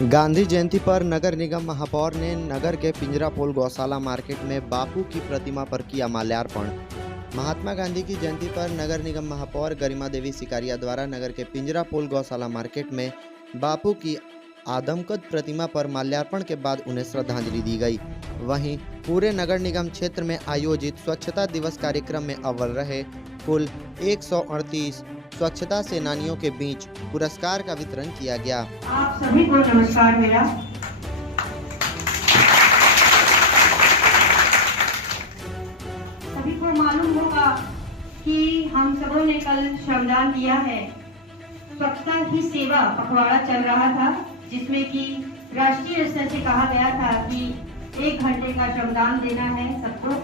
गांधी जयंती पर नगर निगम महापौर ने नगर के पिंजरापोल गौशाला मार्केट में बापू की प्रतिमा पर किया माल्यार्पण। महात्मा गांधी की जयंती पर नगर निगम महापौर गरिमा देवी सिकारिया द्वारा नगर के पिंजरापोल गौशाला मार्केट में बापू की आदमकद प्रतिमा पर माल्यार्पण के बाद उन्हें श्रद्धांजलि दी गई। वहीं पूरे नगर निगम क्षेत्र में आयोजित स्वच्छता दिवस कार्यक्रम में अव्वल रहे कुल 138 स्वच्छता सेनानियों के बीच पुरस्कार का वितरण किया गया। आप सभी को नमस्कार मेरा। सभी को मालूम होगा कि हम सबों ने कल श्रमदान किया है। स्वच्छता ही सेवा पखवाड़ा चल रहा था, जिसमें कि राष्ट्रीय स्तर से कहा गया था कि 1 घंटे का श्रमदान देना है सबको,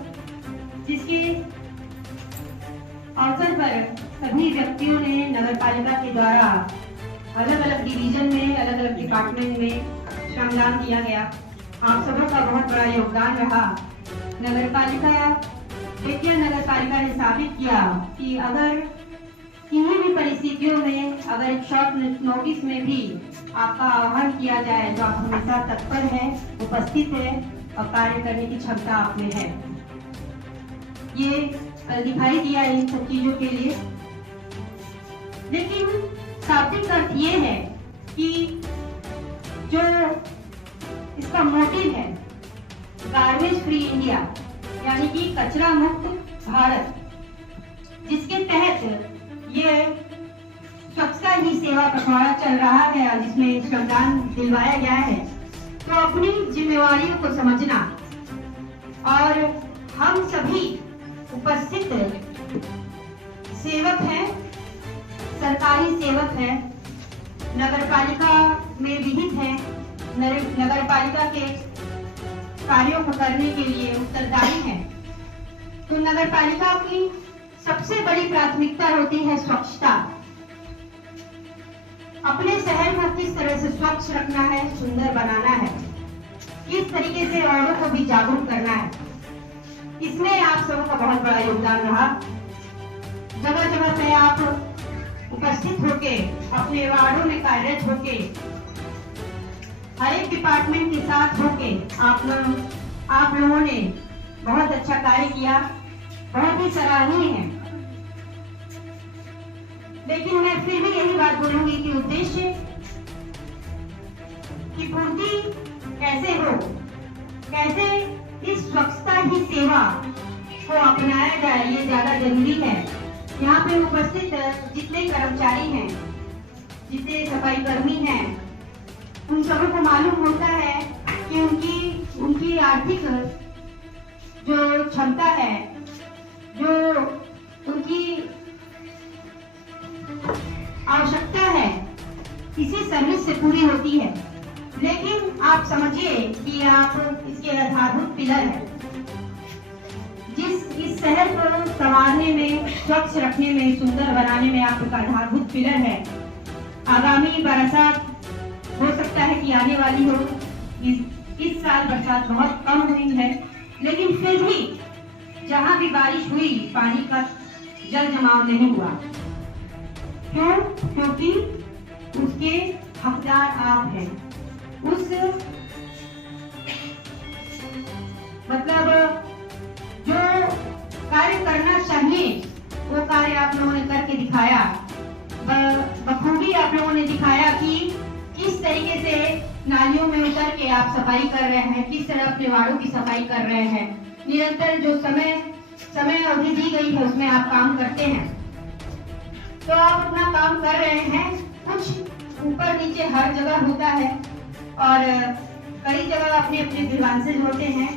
जिसके अवसर पर सभी व्यक्तियों ने नगर पालिका के द्वारा अलग अलग डिवीजन में, अलग अलग डिपार्टमेंट में श्रमदान किया गया। आप सबों का बहुत बड़ा योगदान रहा। नगर पालिका ने साबित किया कि अगर किन्हीं भी परिस्थितियों में अगर एक शॉर्ट नोटिस में भी आपका आह्वान किया जाए तो आप हमेशा तत्पर है, उपस्थित है और कार्य करने की क्षमता आप में है। ये दिखाई दिया इन सब चीजों के लिए। लेकिन शाब्दिक अर्थ ये है कि जो इसका मोटिव है गार्बेज फ्री इंडिया, यानी कि कचरा मुक्त भारत, जिसके तहत ये स्वच्छता ही सेवा पखवाड़ा चल रहा है और जिसमें श्रमदान दिलवाया गया है। तो अपनी जिम्मेवारियों को समझना और हम सभी उपस्थित सेवक हैं, सरकारी सेवक हैं, नगर पालिका में विहित हैं, नगर पालिका के कार्यों को करने के लिए उत्तरदायी हैं। तो नगर पालिका की सबसे बड़ी प्राथमिकता होती है स्वच्छता। अपने शहर को किस तरह से स्वच्छ रखना है, सुंदर बनाना है, किस तरीके से औरों को भी जागरूक करना है, इसमें आप सबों का बहुत बड़ा योगदान रहा। जगह जगह पे आप उपस्थित होके, अपने वार्डों में कार्यरत होके, हर एक डिपार्टमेंट के साथ होके आप लोगों ने बहुत अच्छा कार्य किया, बहुत ही सराहनीय है। लेकिन मैं फिर भी यही बात बोलूंगी कि उद्देश्य की पूर्ति कैसे हो, कैसे इस स्वच्छता ही सेवा को अपनाया जाए, ये ज्यादा जरूरी है। यहाँ पे उपस्थित जितने कर्मचारी हैं, जितने सफाई कर्मी हैं, उन सबों को मालूम होता है कि उनकी आर्थिक जो क्षमता है, जो उनकी आवश्यकता है, इसी सर्विस से पूरी होती है। लेकिन आप समझिए कि आप इसके आधारभूत पिलर है, इस शहर को संवारने में, स्वच्छ रखने में, सुंदर बनाने में आपका आधारभूत पिलर है। आगामी बरसात हो सकता है कि आने वाली हो। इस साल बरसात बहुत कम हुई है, लेकिन फिर भी जहाँ भी बारिश हुई पानी का जल जमाव नहीं हुआ। क्यों? क्योंकि उसके हकदार आप हैं। उस मतलब जो कार्य करना चाहिए वो कार्य आप लोगों ने करके दिखाया। बखूबी आप लोगों ने दिखाया कि किस तरीके से नालियों में उतर के आप सफाई कर रहे हैं, किस तरह अपने वार्डों की सफाई कर रहे हैं। निरंतर जो समय अवधि दी गई है उसमें आप काम करते हैं। तो आप अपना काम कर रहे हैं, कुछ ऊपर नीचे हर जगह होता है और कई जगह अपने अपने ग्रीवांसेस होते हैं।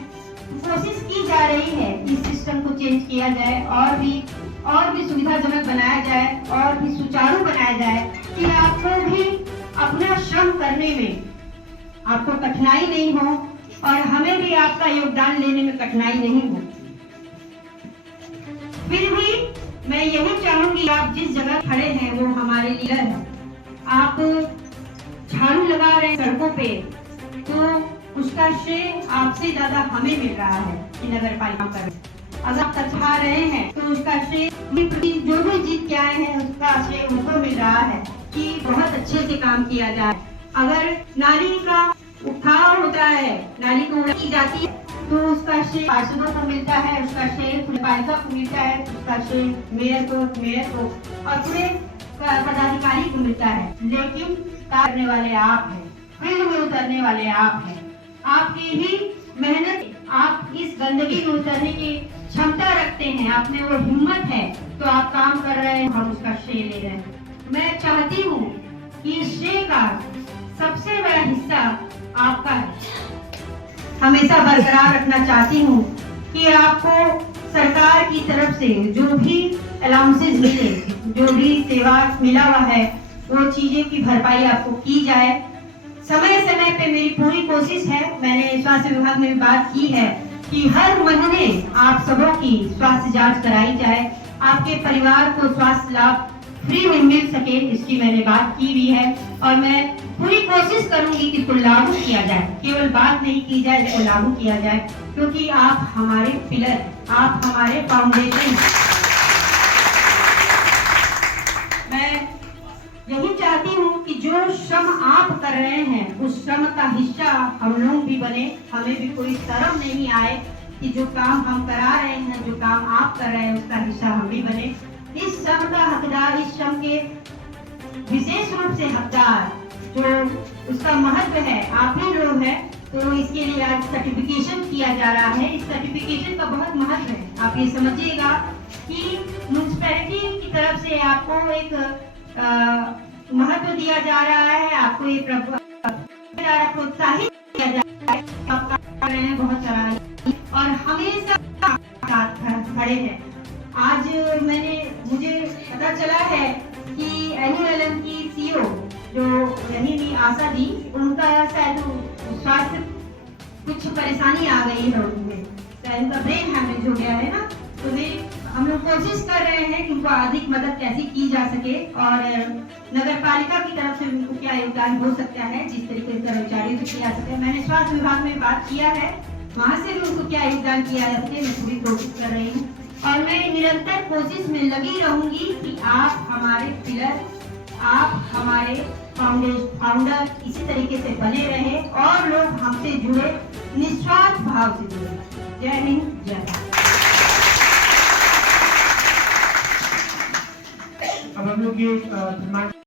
कोशिश की जा रही है कि इस सिस्टम को चेंज किया जाए और भी सुविधाजनक बनाया जाए और भी सुचारू बनाया जाए कि आपको भी अपना श्रम करने में आपको कठिनाई नहीं हो और हमें भी आपका योगदान लेने में कठिनाई नहीं हो। फिर भी मैं यही चाहूंगी, आप जिस जगह खड़े हैं वो हमारे लिए है। आप झाड़ू लगा रहे हैं सड़कों पे, तो उसका श्रेय आपसे ज्यादा हमें मिल रहा है कि नगर पालिका कर। अगर आप कचरा रहे हैं तो उसका श्रेय जो भी जीत के आए हैं उसका श्रेय उनको मिल रहा है कि बहुत अच्छे से काम किया जाए। अगर नाली का रहा है, नाली को की जाती है तो उसका श्रेय पार्षदों को मिलता है, उसका श्रेय पालिका को मिलता है, उसका श्रेय मेयर को और पूरे पदाधिकारी को मिलता है। लेकिन करने वाले आप हैं, फील्ड में उतरने वाले आप हैं। आपकी ही मेहनत, आप इस गंदगी में उतरने की क्षमता रखते हैं, आप में वो हिम्मत है, तो आप काम कर रहे हैं, हम उसका श्रेय ले रहे हैं। मैं चाहती हूँ कि इस श्रेय का सबसे बड़ा हिस्सा आपका है। हमेशा बरकरार रखना चाहती हूँ कि आपको सरकार की तरफ से जो भी अलाउंसेस मिले, जो भी सेवा मिला हुआ है, वो चीजें की भरपाई आपको की जाए। समय समय पे मेरी पूरी कोशिश है, मैंने स्वास्थ्य विभाग में भी बात की है कि हर महीने आप सबों की स्वास्थ्य जांच कराई जाए, आपके परिवार को स्वास्थ्य लाभ फ्री में मिल सके, इसकी मैंने बात की भी है। और मैं पूरी कोशिश करूंगी कि इसको लागू किया जाए, केवल बात नहीं की जाए, इसको लागू किया जाए, क्योंकि आप हमारे पिलर, आप हमारे फाउंडेशन। मैं यही चाहती हूँ कि जो श्रम आप कर रहे हैं, उस श्रम का हिस्सा हम लोग भी बने, हमें भी कोई शर्म नहीं आए कि जो काम हम करा रहे हैं, जो काम आप कर रहे हैं, उसका हिस्सा हम भी बने। इस श्रम का हकदार, इस श्रम के विशेष रूप से हकदार, जो उसका महत्व है, आप ही लोग हैं। तो इसके लिए आज सर्टिफिकेशन किया जा रहा है। इस सर्टिफिकेशन का बहुत महत्व है। आप ये समझिएगा कि म्युनिसिपैलिटी की तरफ से आपको एक महत्व दिया जा रहा है, आपको एक प्रोत्साहित किया जा रहा है, आप कर रहे हैं बहुत सारा और हमेशा साथ खड़े हैं। आज मुझे पता चला है कि NULM की CEO जो रहीमी आशा दी, उनका शायद स्वास्थ्य कुछ परेशानी आ गई है, उनमें शायद उनका ब्रेन हैमरेज हो गया है ना। तो हम लोग कोशिश कर रहे हैं कि उनको अधिक मदद कैसे की जा सके और नगर पालिका की तरफ से उनको क्या योगदान हो सकता है, जिस तरीके से कर्मचारियों से किया सके। मैंने स्वास्थ्य विभाग में बात किया है, वहाँ से भी उनको क्या योगदान किया जा सके, मैं पूरी कोशिश कर रही हूँ और मैं निरंतर कोशिश में लगी रहूंगी कि आप हमारे पिलर, आप हमारे फाउंडर इसी तरीके से बने रहे और लोग हमसे जुड़े, निस्वार्थ भाव से जुड़े। जय हिंद, जय भारत। अब हम लोग ये